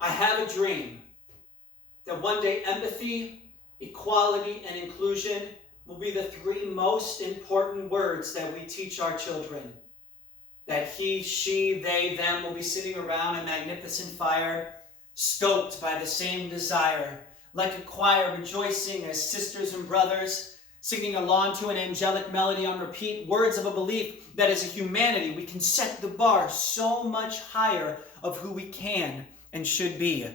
I have a dream that one day empathy, equality, and inclusion will be the three most important words that we teach our children. That he, she, they, them will be sitting around a magnificent fire, stoked by the same desire, like a choir rejoicing as sisters and brothers, singing along to an angelic melody on repeat, words of a belief that as a humanity we can set the bar so much higher of who we can and should be.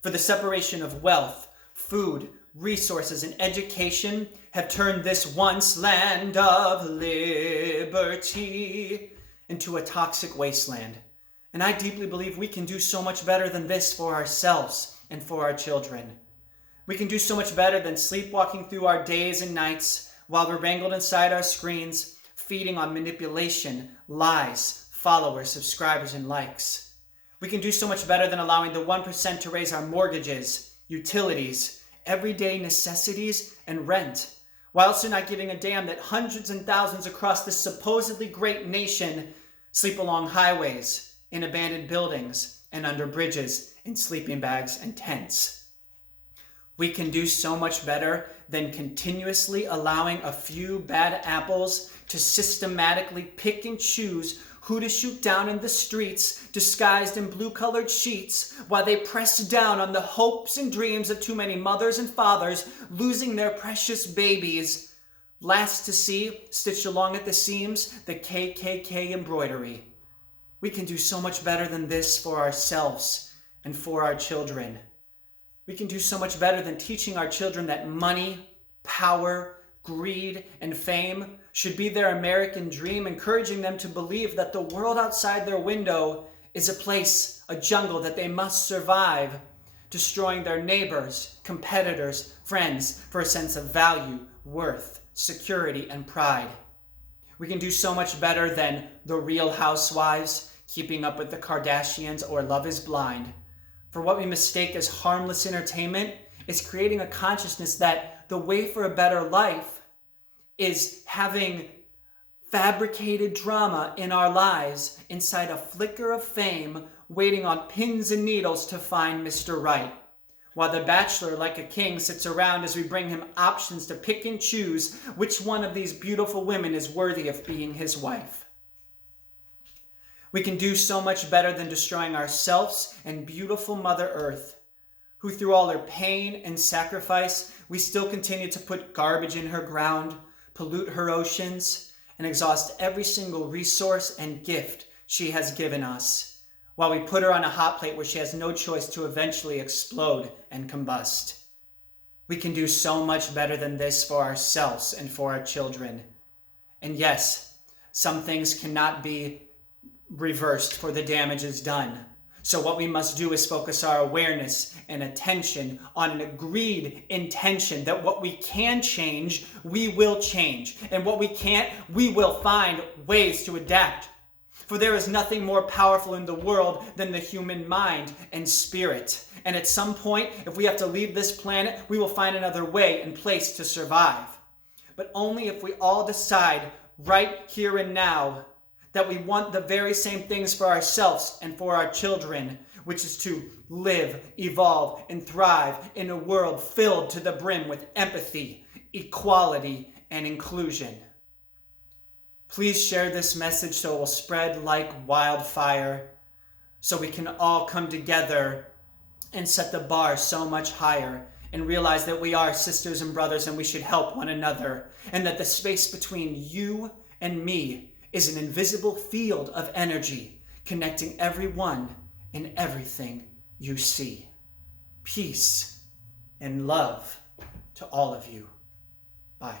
For the separation of wealth, food, resources, and education have turned this once land of liberty into a toxic wasteland. And I deeply believe we can do so much better than this for ourselves and for our children. We can do so much better than sleepwalking through our days and nights while we're wrangled inside our screens, feeding on manipulation, lies, followers, subscribers, and likes. We can do so much better than allowing the 1% to raise our mortgages, utilities, everyday necessities, and rent, while also not giving a damn that hundreds and thousands across this supposedly great nation sleep along highways, in abandoned buildings, and under bridges, in sleeping bags and tents. We can do so much better than continuously allowing a few bad apples to systematically pick and choose who to shoot down in the streets, disguised in blue-colored sheets, while they press down on the hopes and dreams of too many mothers and fathers losing their precious babies. Last to see, stitched along at the seams, the KKK embroidery. We can do so much better than this for ourselves and for our children. We can do so much better than teaching our children that money, power, greed, and fame should be their American dream, encouraging them to believe that the world outside their window is a place, a jungle that they must survive, destroying their neighbors, competitors, friends for a sense of value, worth, security, and pride. We can do so much better than The Real Housewives, Keeping Up with the Kardashians, or Love is Blind. For what we mistake as harmless entertainment is creating a consciousness that the way for a better life is having fabricated drama in our lives inside a flicker of fame, waiting on pins and needles to find Mr. Right. While the bachelor, like a king, sits around as we bring him options to pick and choose which one of these beautiful women is worthy of being his wife. We can do so much better than destroying ourselves and beautiful Mother Earth, who through all her pain and sacrifice, we still continue to put garbage in her ground, pollute her oceans, and exhaust every single resource and gift she has given us, while we put her on a hot plate where she has no choice to eventually explode and combust. We can do so much better than this for ourselves and for our children. And yes, some things cannot be reversed, for the damage is done. So what we must do is focus our awareness and attention on an agreed intention that what we can change, we will change. And what we can't, we will find ways to adapt. For there is nothing more powerful in the world than the human mind and spirit. And at some point, if we have to leave this planet, we will find another way and place to survive. But only if we all decide right here and now that we want the very same things for ourselves and for our children, which is to live, evolve, and thrive in a world filled to the brim with empathy, equality, and inclusion. Please share this message so it will spread like wildfire, so we can all come together and set the bar so much higher and realize that we are sisters and brothers and we should help one another, and that the space between you and me is an invisible field of energy connecting everyone and everything you see. Peace and love to all of you. Bye.